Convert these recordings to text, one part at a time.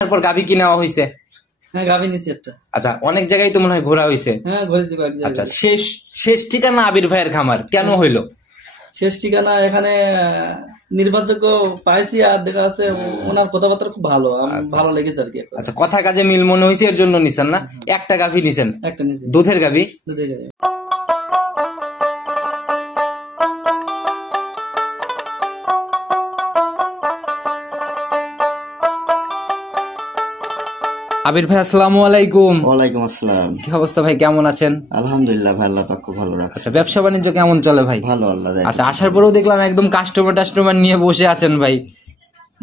তারপর গাভী কি নেওয়া হয়েছে? হ্যাঁ, গাভী নিছি একটা। আচ্ছা, অনেক জায়গায় তো মনে হয় ঘোরা হয়েছে। হ্যাঁ, ঘুরেছি কয়েক জায়গায়। আচ্ছা, শেষ শেষ ঠিকানা আবির ভাইয়ের খামার কেন হইলো? শেষ ঠিকানা এখানে নির্ভরযোগ্য পাইছি, আর দেখা আছে ওনার কথাবার্তা খুব ভালো, ভালো লেগেছে আর কি। আচ্ছা, কথা কাজে মিল মনে হয়েছে, এর জন্য নিছেন না? একটা গাভী নিছেন? একটা নিছি, দুধের গাভী। দুধের গাভী। আবির ভাই, আসসালামু আলাইকুম। ওয়ালাইকুম আসসালাম। কি অবস্থা ভাই, কেমন আছেন? আলহামদুলিল্লাহ ভাই, আল্লাহ পাক খুব ভালো রাখছে। আচ্ছা, ব্যবসা বাণিজ্য কেমন চলে ভাই? ভালো, আল্লাহ দেখে। আচ্ছা, আসার পরেও দেখলাম একদম কাস্টমার নিয়ে বসে আছেন ভাই।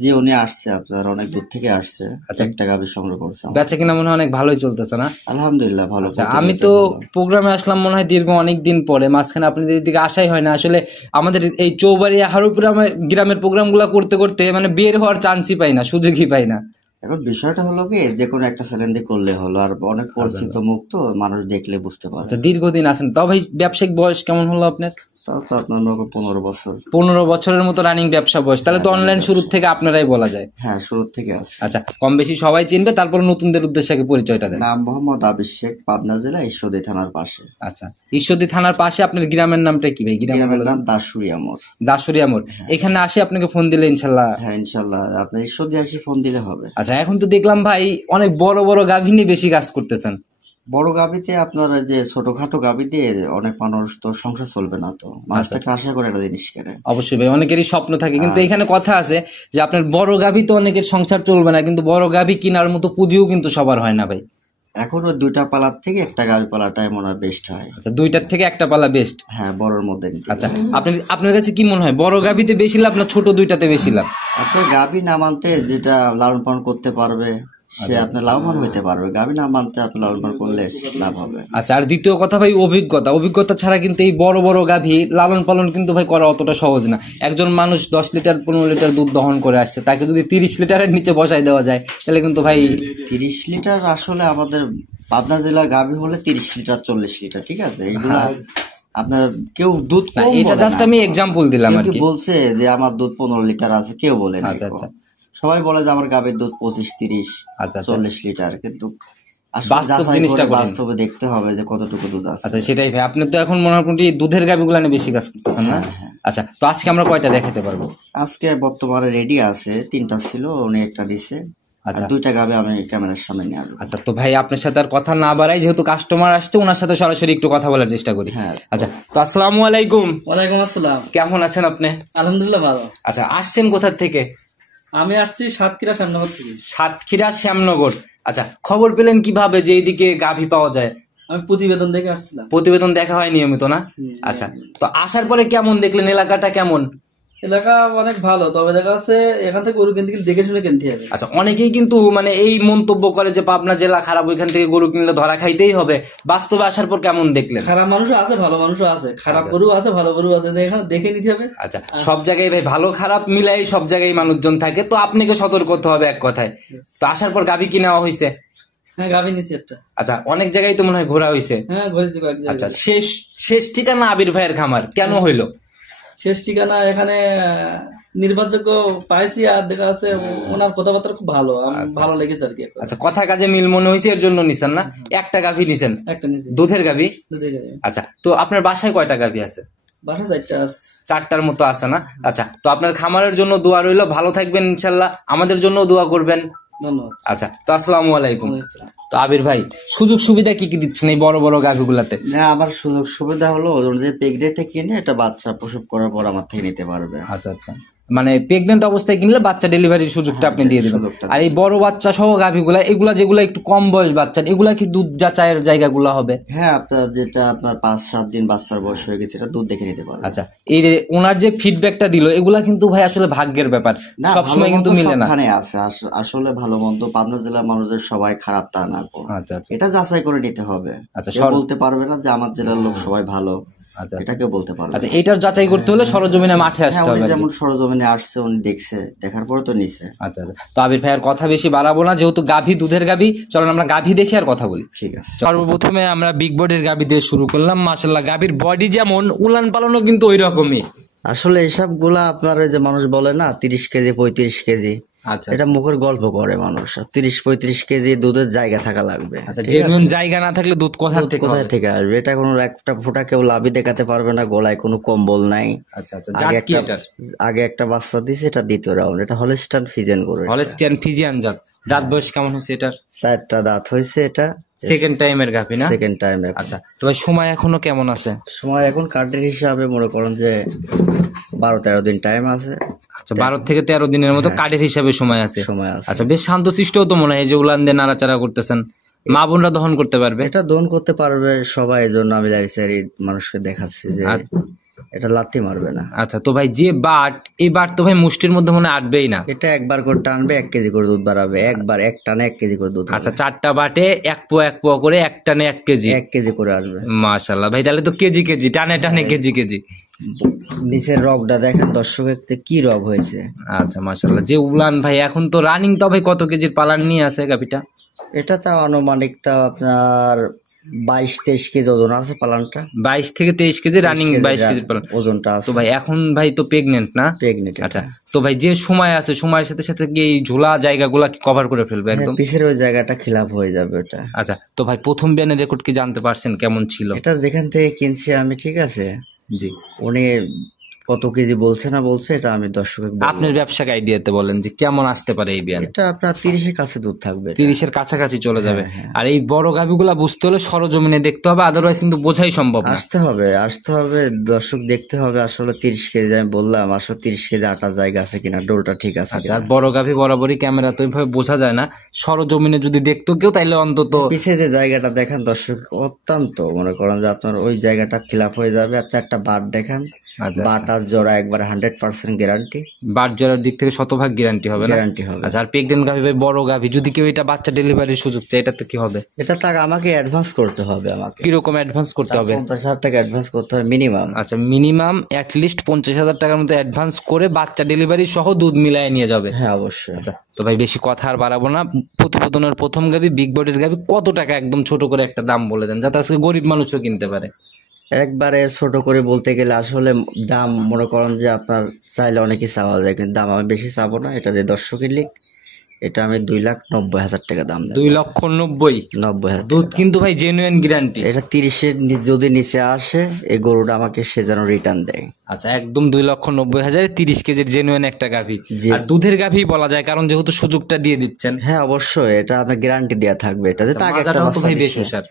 জি, উনি আসছে, আপনার অনেক দূর থেকে আসছে। আচ্ছা, একটা গাভী সংগ্রহ করছে। বেচা কিনা মনে হয় অনেক ভালোই চলতেছে না? আলহামদুলিল্লাহ ভালো। আচ্ছা, আমি তো প্রোগ্রামে আসলাম মনে হয় দীর্ঘ অনেক দিন পরে, মাঝখানে আপনাদের দিকে আসাই হয় না। আসলে আমাদের এই চৌবাড়ি হারুপুর গ্রামের প্রোগ্রামগুলো করতে করতে মানে বের হওয়ার চান্সই পাই না, সুযোগই পাই না। এখন বিষয়টা হলো কি, যে কোনো একটা চ্যালেঞ্জ করলে হলো, আর অনেক পরিচিত মুখ তো, মানুষ দেখলে বুঝতে পারে। আচ্ছা, দীর্ঘদিন আছেন তাও ভাই। ব্যবসায়িক বয়স কেমন হলো আপনার? তাও তো আপনার 15 বছর। 15 বছরের মতো রানিং ব্যবসা বয়স। তাহলে তো অনলাইন শুরু থেকে আপনারাই বলা যায়। হ্যাঁ, শুরু থেকে আছে। আচ্ছা, কম বেশি সবাই চিনবে, তারপর নতুনদের উদ্দেশ্যে আগে পরিচয়টা দেন। নাম মোহাম্মদ আবির শেখ, পাবনা জেলা ঈশ্বরদী থানার পাশে। আচ্ছা, ঈশ্বরদী থানার পাশে। আপনার গ্রামের নামটা কি ভাই? গ্রামের নাম দাসুরিয়া মোড়। দাসুরিয়া মোড়। এখানে আসে আপনাকে ফোন দিলে ইনশাল্লাহ? হ্যাঁ, ইনশাল্লাহ আপনার ঈশ্বরদী আসি ফোন দিলে হবে। আচ্ছা, এখন তো দেখলাম ভাই অনেক বড় বড় গাভী নিয়ে বেশি কাজ করতেছেন। বড় গাভীতে আপনার যে ছোটখাটো গাভী দিয়ে অনেক মানুষ তো সংসার চলবে না, তো মানুষ তো একটা আশা করে একটা জিনিস কেনে। অবশ্যই ভাই, অনেকেরই স্বপ্ন থাকে, কিন্তু এখানে কথা আছে যে আপনার বড় গাভী তো অনেকের সংসার চলবে না, কিন্তু বড় গাভী কেনার মতো পুঁজিও কিন্তু সবার হয় না ভাই। এখন ওই দুইটা পালার থেকে একটা গাভী পালাটাই মনে হয় বেস্ট হয়। আচ্ছা, দুইটার থেকে একটা পালা বেস্ট। হ্যাঁ, বড়র মধ্যে নিতে। আচ্ছা, আপনার কাছে কি মনে হয়, বড় গাভীতে বেশি লাভ না ছোট দুইটাতে বেশি লাভ? আপনার গাভী না মানতে যেটা লালন পালন করতে পারবে সে আপনার লাভবান হইতে পারবে, গাভী না মানতে আপনি লালন পালন করলে লাভ হবে। আচ্ছা, আর দ্বিতীয় কথা ভাই, অভিজ্ঞতা ছাড়া কিন্তু এই বড় বড় গাভী লালন পালন কিন্তু ভাই করা অতটা সহজ না। একজন মানুষ 10 লিটার 15 লিটার দুধ দহন করে আসছে, তাকে যদি 30 লিটারের নিচে বসাই দেওয়া যায় তাহলে কিন্তু ভাই 30 লিটার আসলে আমাদের পাবনা জেলার গাভী হলে 30 লিটার 40 লিটার, ঠিক আছে। এগুলা আপনার কেউ দুধ না, এটা জাস্ট আমি এক্সাম্পল দিলাম আর কি। বলছে যে আমার দুধ 15 লিটার আছে, কেউ বলে না। আচ্ছা আচ্ছা, সবাই বলে যে আমার গাভীর দুধ 25-30 আচ্ছা 40 লিটার, কিন্তু বাস্তব জিনিসটা বাস্তবে দেখতে হবে যে কতটুকু দুধ আছে। আচ্ছা, সেটাই ভাই। আপনি তো এখন মোটামুটি দুধের গাভীগুলো নিয়ে বেশি কাজ করতেছেন না? আচ্ছা, তো আজকে আমরা কয়টা দেখাতে পারবো? আজকে বর্তমানে রেডি আছে 3টা ছিল, উনি একটা দিছে। আচ্ছা, 2টা গাভী আমি ক্যামেরার সামনে নিয়ে আসবো। আচ্ছা, তো ভাই আপনার সাথে আর কথা না বাড়াই, যেহেতু কাস্টমার আসছে, ওনার সাথে সরাসরি একটু কথা বলার চেষ্টা করি। হ্যাঁ। আচ্ছা, তো আসসালামু আলাইকুম। ওয়ালাইকুম আসসালাম। কেমন আছেন আপনি? আলহামদুলিল্লাহ ভালো। আচ্ছা, আসছেন কোথা থেকে? আমি আসছি সাতক্ষীরা শ্যামনগর থেকে। সাতক্ষীরা শ্যামনগর। আচ্ছা, খবর পেলেন কিভাবে যে এইদিকে গাভী পাওয়া যায়? আমি প্রতিবেদন দেখে আসছিলাম। প্রতিবেদন দেখা হয় নিয়মিত না? আচ্ছা, তো আসার পরে কেমন দেখলেন? এলাকাটা কেমন? এলাকা অনেক ভালো, তবে দেখা যাচ্ছে এখান থেকে গরু কিনতে গেলে দেখে শুনে কিনতে হবে। আচ্ছা, অনেকেই কিন্তু মানে এই মন্তব্য করে যে পাবনা জেলা খারাপ, ওইখান থেকে গরু কিনলে ধরা খাইতেই হবে। বাস্তবে আসার পর কেমন দেখলেন? খারাপ মানুষও আছে, ভালো মানুষও আছে, খারাপ গরু আছে, ভালো গরু আছে, এখানে দেখে নিতে হবে। আচ্ছা, সব জায়গায় ভাই ভালো খারাপ মিলাই সব জায়গায় মানুষজন থাকে, তো আপনাকে সতর্ক হতে হবে এক কথায়। তো আসার পর গাভী কি নেওয়া হয়েছে? হ্যাঁ, গাভী নিছি একটা। আচ্ছা, অনেক জায়গায় তো মনে হয় ঘোরা হয়েছে। হ্যাঁ, ঘুরেছি কয়েক জায়গায়। আচ্ছা, শেষ ঠিকানা আবির ভাইয়ের খামার কেন হইলো? শেষ ঠিকানা এখানে নির্ভরযোগ্য পাইছি, আর দেখা যাচ্ছে ওনার কথাবার্তা খুব ভালো, ভালো লেগেছে আর কি। আচ্ছা, কথা কাজে মিল মনে হয়েছে, এর জন্য নিছেন না? একটা গাভী নিছেন? একটা নিছি, দুধের গাভী। দুধের গাভী। আচ্ছা, তো আপনার বাসায় কয়টা গাভী আছে? বাসা 4টা আছে। 4টার মতো আছে না? আচ্ছা, তো আপনার খামারের জন্য দোয়া রইলো, ভালো থাকবেন ইনশাল্লাহ, আমাদের জন্য দোয়া করবেন। ধন্যবাদ। আচ্ছা, তো আসসালামু আলাইকুম। তো আবির ভাই, সুযোগ সুবিধা কি কি দিচ্ছেন এই বড় বড় গাভীগুলাতে? না, আমার সুযোগ সুবিধা হলো যে প্রেগনেন্টে কিনে একটা বাচ্চা প্রসব করার পর আমার থেকে নিতে পারবে। আচ্ছা আচ্ছা, মানে প্রেগনেন্ট অবস্থায় কিনলে বাচ্চা ডেলিভারির সুযোগটা আপনি দিয়ে দিবেন। আর এই বড় বাচ্চা সহ গাভীগুলা, এগুলা যেগুলা একটু কম বয়স বাচ্চা, এগুলা কি দুধ যাচাইয়ের জায়গাগুলো হবে? হ্যাঁ, আপনার যেটা আপনার 5-7 দিন বাচ্চার বয়স হয়ে গেছে, এটা দুধ দেখে নিতে পারবে। আচ্ছা, এই যে ওনার যে ফিডব্যাকটা দিল, এগুলা কিন্তু ভাই আসলে ভাগ্যের ব্যাপার, সবসময় কিন্তু মিলে না। আসলে ভালো মন্দ পাবনা জেলার মানুষদের সবাই খারাপ তা না। আচ্ছা আচ্ছা, এটা যাচাই করে নিতে হবে। আচ্ছা, বলতে পারবে না যে আমার জেলার লোক সবাই ভালো, এটাকে বলতে পারবে। আচ্ছা, এটার যাচাই করতে হলে সরজমিনে মাঠে আসতে হবে। যেমন সরজমিনে আসছে, উনি দেখছে, দেখার পরে তো নিছে। আচ্ছা আচ্ছা, তো আবির ভাইয়ের কথা বেশি বাড়াবো না, যেহেতু গাভী দুধের গাভী, চলেন আমরা গাভী দেখে আর কথা বলি। ঠিক আছে। সর্বপ্রথমে আমরা বিগ বডির গাভী দিয়ে শুরু করলাম। মাশাআল্লাহ, গাভীর বডি যেমন, উলান পালানো কিন্তু ওই রকমই। আসলে এইসব গুলা আপনার ওই যে মানুষ বলে না 30 কেজি 35 কেজি, আচ্ছা এটা মুখের গল্প করে মানুষ। 30-35 কেজি দুধের জায়গা থাকা লাগবে। আচ্ছা, জেনুইন জায়গা না থাকলে দুধ কোথা থেকে কোথায় হবে? থেকে আসবে? এটা কোনো একটা ফোঁটা কেউ লাভই দেখাতে পারবে না, গলায় কোনো কম্বল নাই। আচ্ছা আচ্ছা, আগে জাত কি একটা এটার? আগে একটা বাচ্চা দিছে, এটা দ্বিতীয় রাউন্ড। এটা হলস্টাইন ফ্রিজিয়ান গরু। হলস্টিয়ান ফিজিয়ান জাত। দাঁত বয়স কেমন হয়েছে এটার? 4টা দাঁত হয়েছে। এটা সেকেন্ড টাইমের গাভী না? Second time. আচ্ছা, তো ভাই সময় এখনো কেমন আছে? সময় এখন কার্ডের হিসাবে মনে করেন যে 12-13 দিন টাইম আছে। আচ্ছা, 12 থেকে 13 দিনের মতো কাঠের হিসাবে সময় আছে। সময় আছে। আচ্ছা, বেশ শান্তশিষ্টও তো মনে হয়, এই যে উলান দিয়ে নাড়াচাড়া করতেছেন, মা বোনরা দহন করতে পারবে? এটা দহন করতে পারবে সবাই, এই জন্য আমি লাইসারি মানুষকে দেখাচ্ছি যে এটা লাত্তি মারবে না। আচ্ছা, তো ভাই যে বাট, এই বাট তো ভাই মুষ্টির মধ্যে মনে হয় আটবেই না। এটা একবার করে টানবে 1 কেজি করে দুধ বাড়াবে। একবার এক টানে 1 কেজি করে দুধ হবে। আচ্ছা, 4টা বাটে 1 পোয়া 1 পোয়া করে, এক টানে 1 কেজি। 1 কেজি করে আসবে। মাশাআল্লাহ ভাই, তাহলে তো কেজি কেজি টানে টানে কেজি কেজি। নিচের রগটা দেখেন দর্শকের, কি রগ হয়েছে। আচ্ছা মাশাআল্লাহ, যে উলান ভাই এখন তো রানিং তো ভাই কত কেজির পালান নিয়ে আছে গাভিটা? এটা তো আনুমানিক তা আপনার 22-23 কেজি ওজন আছে পালানটা। 22 থেকে 23 কেজি রানিং, 22 কেজির পালান ওজনটা আছে। তো ভাই এখন ভাই তো প্রেগনেন্ট না? প্রেগনেন্ট। আচ্ছা, তো ভাই যে সময় আছে, সময়ের সাথে সাথে কি এই ঝোলা জায়গাগুলা কি কভার করে ফেলবে একদম? পিছের ওই জায়গাটা খিলাপ হয়ে যাবে ওটা। আচ্ছা, তো ভাই প্রথম বিয়ানের রেকর্ড কি জানতে পারছেন কেমন ছিল? এটা যেখান থেকে কিনছি আমি, ঠিক আছে, জি, উনি কত কেজি বলছে না বলছে এটা আমি দর্শকের বলবো। আপনার ব্যবসাকে আইডিয়াতে বলেন যে কেমন আসতে পারে এই বিয়ান? এটা আপনার 30-এর কাছে দুধ থাকবে। 30-এর কাছাকাছি চলে যাবে। আর এই বড় গাভিগুলা বুঝতে হলে সরজমিনে দেখতে হবে, আদারওয়াইজ কিন্তু বোঝাই সম্ভব না। আসতে হবে দর্শক দেখতে হবে। আসলে 30 কেজি আমি বললাম, আসলে 30 কেজি আটা জায়গা আছে কিনা, ডোলটা ঠিক আছে আচ্ছা, কিনা। আর বড় গাভি বরাবরই ক্যামেরা তো ওইভাবে বোঝা যায় না, সরজমিনে যদি দেখতো কেউ তাইলে অন্তত। পিছিয়ে যে জায়গাটা দেখেন দর্শক, অত্যন্ত মনে করেন যে আপনার ওই জায়গাটা খিলাপ হয়ে যাবে। আর 4টা বাট দেখেন, আচ্ছা, বাটার জোড়া একবার 100% গ্যারান্টি। বাট জোড়ার দিক থেকে শতভাগ গ্যারান্টি হবে না? গ্যারান্টি হবে। আচ্ছা, আর প্রেগনেন্ট গাভি ভাই, বড় গাভি যদি কেউ এটা বাচ্চা ডেলিভারির সুযোগ চায়, এটা তো কি হবে? এটা তাকে আমাকে অ্যাডভান্স করতে হবে। আমাকে কিরকম অ্যাডভান্স করতে হবে? 50,000 টাকা অ্যাডভান্স করতে হবে মিনিমাম। আচ্ছা, মিনিমাম অ্যাটলিস্ট 50,000 টাকার মতো অ্যাডভান্স করে বাচ্চা ডেলিভারি সহ দুধ মিলায় নিয়ে যাবে। হ্যাঁ অবশ্যই। আচ্ছা, তো ভাই বেশি কথা আর বাড়াবো না, প্রতিবেদনের প্রথম গাভি, বিগ বডির গাভি, কত টাকা একদম ছোট করে একটা দাম বলে দেন, যাতে আজকে গরিব মানুষও কিনতে পারে। একবারে ছোট করে বলতে গেলে আসলে দাম মনে করেন যে আপনার চাইলে অনেকই চাওয়া যায়, কিন্তু দাম আমি বেশি চাবো না। এটা যে দর্শকের লিখ, এটা আমি 2,90,000 টাকা দাম দেব। 2,90,000? 90,000 দুধ কিন্তু ভাই জেনুইন গ্যারান্টি? এটা 30-এর যদি নিচে আসে এই গরুটা আমাকে সে যেন রিটার্ন দেয়। আচ্ছা, একদম 2,90,000 30 কেজির জেনুইন একটা গাভি। জি। আর দুধের গাভি বলা যায়, কারণ যেহেতু সুযোগটা দিয়ে দিচ্ছেন। হ্যাঁ অবশ্যই, এটা আপনার গ্যারান্টি দেওয়া থাকবে। এটা যে তাকে একটা মাজাটাও তো বাচ্চা ভাই বেশ দিচ্ছে। হুঁশার।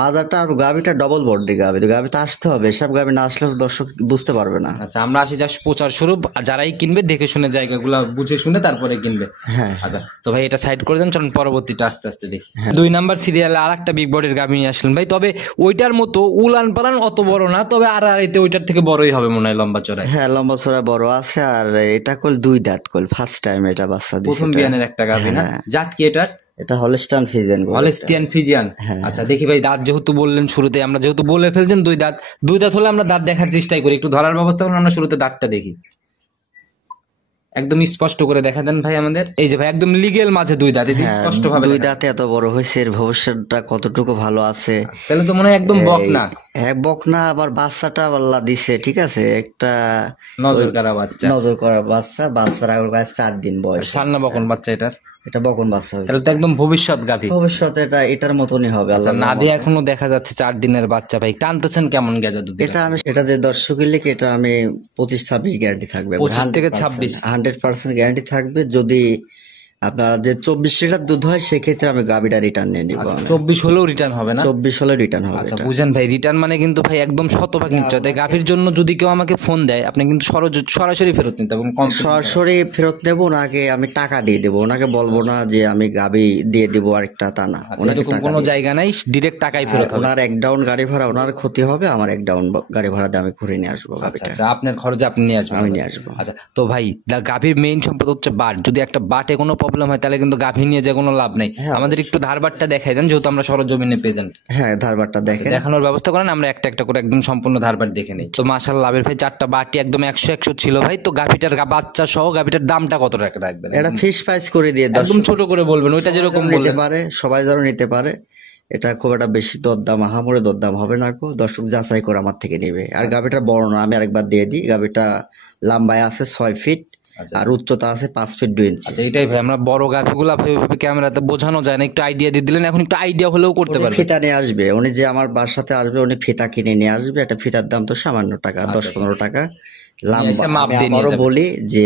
মাজারটা আর গাভিটা ডবল বডি গাভি, তো গাভিটা আসতে হবে। এসব গাভি না আসলে তো দর্শক বুঝতে পারবে না। আচ্ছা, আমরা আসি জাস্ট প্রচার স্বরূপ, যারাই কিনবে দেখে শুনে জায়গাগুলো বুঝে শুনে তারপরে কিনবে। হ্যাঁ আচ্ছা, তো ভাই এটা সাইড করে দেন, চলুন পরবর্তীটা আস্তে আস্তে দেখি। 2 নাম্বার সিরিয়ালে আর একটা বিগ বডির গাভি নিয়ে আসলেন ভাই, তবে ওইটার মতো উলান পালান অত বড় না, তবে আর আড়াইতে ওইটার থেকে বড়ই হবে মনে হয় লম্বা চড়াই। হ্যাঁ লম্বা চড়া বড় আছে। আর এটা কল 2 দাঁত কল, ফার্স্ট টাইম এটা বাচ্চা দিছে। প্রথম বিয়ানের একটা গাভি না? হ্যাঁ। জাত কি এটার? এটা হলস্টাইন ফ্রিজিয়ান গরু। Holstein Friesian. হ্যাঁ। আচ্ছা, দেখি ভাই, দাঁত যেহেতু বললেন শুরুতে, আমরা যেহেতু বলে ফেলছেন 2 দাঁত, 2 দাঁত হলে আমরা দাঁত দেখার চেষ্টাই করি, একটু ধরার ব্যবস্থা করুন, আমরা শুরুতে দাঁতটা দেখি। একদম স্পষ্ট করে দেখা দেন ভাই আমাদের। এই যে ভাই একদম লিগেল মাঝে 2 দাঁত, হ্যাঁ, স্পষ্ট ভাবে 2 দাঁতে এত বড় হয়েছে, এর ভবিষ্যৎটা কতটুকু ভালো আছে। তাহলে তো মনে হয় একদম বক না? হ্যাঁ বকনা, আবার বাচ্চাটা আল্লাহ দিছে, ঠিক আছে, একটা নজর কারা বাচ্চা, নজর করা বাচ্চা। বাচ্চার আগের কাছে 4 দিন বয়স। সান্না বকন বাচ্চা এটার? এটা বকন বাচ্চা হয়েছে। তাহলে তো একদম ভবিষ্যৎ গাভি। ভবিষ্যতে এটা এটার মতনই হবে। আচ্ছা, আল্লাহ নাভি এখনো দেখা যাচ্ছে 4 দিনের বাচ্চা ভাই, টানতেছেন কেমন গেজা দুধ? এটা যে দর্শকের লিখে, এটা আমি 25-26 গ্যারান্টি থাকবে। 25 থেকে 26? 100% গ্যারান্টি থাকবে। যদি আপনার যে 24 লিটার দুধ হয় সেক্ষেত্রে আমি গাভিটা রিটার্ন নিয়ে নিবো। 24 হলেও রিটার্ন হবে না? 24 হলে রিটার্ন হবে। আচ্ছা, বুঝেন ভাই, রিটার্ন মানে কিন্তু ভাই একদম শতভাগ নিশ্চয়। তাই গাভীর জন্য যদি কেউ আমাকে ফোন দেয়, আপনি কিন্তু সরাসরি ফেরত নিতে হবে। সরাসরি ফেরত নেবো, ওনাকে আমি টাকা দিয়ে দেবো। ওনাকে বলবো না যে আমি গাভি দিয়ে দিব আরেকটা, তা না। ওনাকে এরকম কোনো জায়গা নাই, ডিরেক্ট টাকাই ফেরত হবে। ওনার 1 ডাউন গাড়ি ভাড়া ওনার ক্ষতি হবে, আমার 1 ডাউন গাড়ি ভাড়া দিয়ে আমি ঘুরে নিয়ে আসবো গাভিটা। আচ্ছা, আপনার খরচে আপনি নিয়ে আসবেন? আমি নিয়ে আসবো। আচ্ছা, তো ভাই গাভীর মেইন সম্পদ হচ্ছে বাট। যদি একটা বাটে কোনো প্রবলেম হয় তাহলে কিন্তু গাভী নিয়ে যে কোনো লাভ নেই। আমাদের একটু ধারবারটা দেখাই দেন, যেহেতু আমরা সরজমিনে প্রেজেন্ট। হ্যাঁ ধারবারটা দেখেন, দেখানোর ব্যবস্থা করেন, আমরা একটা একটা করে একদম সম্পূর্ণ ধারবার দেখে নেই। তো মাশাআল্লাহ লাভের ভাই 4টা বাটি একদম 100 ছিল ভাই। তো গাভিটার বাচ্চা সহ গাভিটার দামটা কত টাকা রাখবেন? এটা ফিক্স প্রাইস করে দিয়ে একদম ছোট করে বলবেন, ওইটা যেরকম নিতে পারে সবাই যেন নিতে পারে। এটা খুব একটা বেশি দরদাম, আহামরি দরদাম হবে না। দর্শক যাচাই করে আমার থেকে নেবে। আর গাভিটার বর্ণনা আমি আরেকবার দিয়ে দিই। গাভিটা লম্বায় আছে 6 ফিট, আচ্ছা। আর উচ্চতা আছে 5 ফিট 2 ইঞ্চি। আচ্ছা এটাই ভাই, আমরা বড় গাভিগুলা ভাই ওইভাবে ক্যামেরাতে বোঝানো যায় না, একটু আইডিয়া দিয়ে দিলেন, এখন একটু আইডিয়া হলেও করতে উনি পারবে। ফিতা নিয়ে আসবে, উনি যে আমার বাসাতে আসবে উনি ফিতা কিনে নিয়ে আসবে, একটা ফিতার দাম তো সামান্য টাকা, 10-15 টাকা। নিয়ে এসে মাপ আমি দিয়ে নিয়ে আবারও যাবে। বলি যে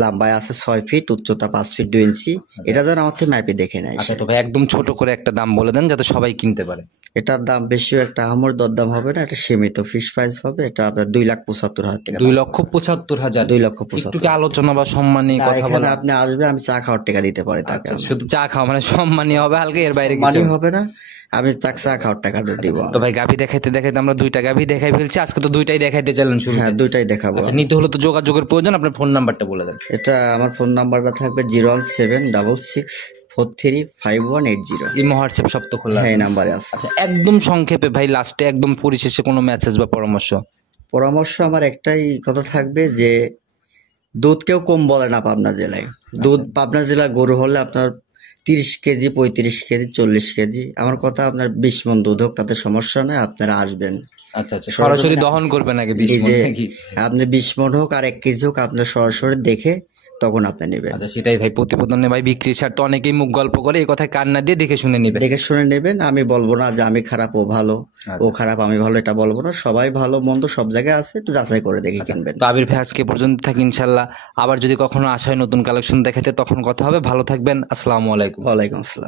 লম্বায় আছে 6 ফিট, উচ্চতা 5 ফিট 2 ইঞ্চি। এটা যেন আমার থেকে ম্যাপে দেখে নেয়। আচ্ছা তো ভাই একদম ছোট করে একটা দাম বলে দেন যাতে সবাই কিনতে পারে। এটার দাম বেশিও একটা আহামরি দরদাম হবে না, এটা সীমিত ফিক্স প্রাইস হবে। এটা আপনার 2,75,000 টাকা। 2,75,000। 2,75,000। একটু কি আলোচনা বা সম্মানী না, কথা এখানে বলা? আপনি আসবে, আমি চা খাওয়ার টাকা দিতে পারি তাকে। আচ্ছা শুধু চা খাওয়া মানে সম্মানী হবে হালকা, এর বাইরে কিছু মানি হবে? হবে না, আমি তাকে চা খাওয়ার টাকা দিব। তো ভাই গাভি দেখাইতে দেখাইতে আমরা 2টা গাভি দেখাই ফেলছি, আজকে তো 2টাই দেখাইতে চাইলেন শুরু। হ্যাঁ, 2টাই দেখাবো। আচ্ছা নিতে হলে তো যোগাযোগের প্রয়োজন, আপনার ফোন নাম্বারটা বলে দেন। এটা আমার ফোন নাম্বারটা থাকবে 01766435180। ইমো হোয়াটসঅ্যাপ সব তো খোলা হ্যাঁ, আছে? এই নাম্বারে আছে। আচ্ছা একদম সংক্ষেপে ভাই, লাস্টে একদম পরিশেষে কোনো মেসেজ বা পরামর্শ? পরামর্শ আমার একটাই কথা থাকবে যে দুধ কেউ কম বলে না পাবনা জেলায়। দুধ পাবনা জেলায় গরু হলে আপনার 30 কেজি, 35 কেজি, 40 কেজি, আমার কথা আপনার 20 মণ দুধ হোক তাতে সমস্যা নেই, আপনারা আসবেন। আচ্ছা আচ্ছা, সরাসরি দহন করবে নাকি 20 মণ নিজে নাকি? আপনি 20 মণ হোক আর 1 কেজি হোক, আপনার সরাসরি দেখে তখন আপনি নেবেন। আচ্ছা সেটাই ভাই, প্রতিবেদনে ভাই বিক্রির স্বার্থে অনেকেই মুখ গল্প করে, এই কথায় কান না দিয়ে দেখে শুনে নিবে। দেখে শুনে নেবেন। আমি বলবো না যে আমি খারাপ ও ভালো, ও খারাপ আমি ভালো, এটা বলবো না। সবাই ভালো মন্দ সব জায়গায় আছে, একটু যাচাই করে দেখে কিনবেন। তো আবির ভাই আজকে পর্যন্ত থাকি, ইনশাল্লাহ আবার যদি কখনো আসায় নতুন কালেকশন দেখাতে তখন কথা হবে। ভালো থাকবেন, আসসালামু আলাইকুম। ওয়ালাইকুম আসসালাম।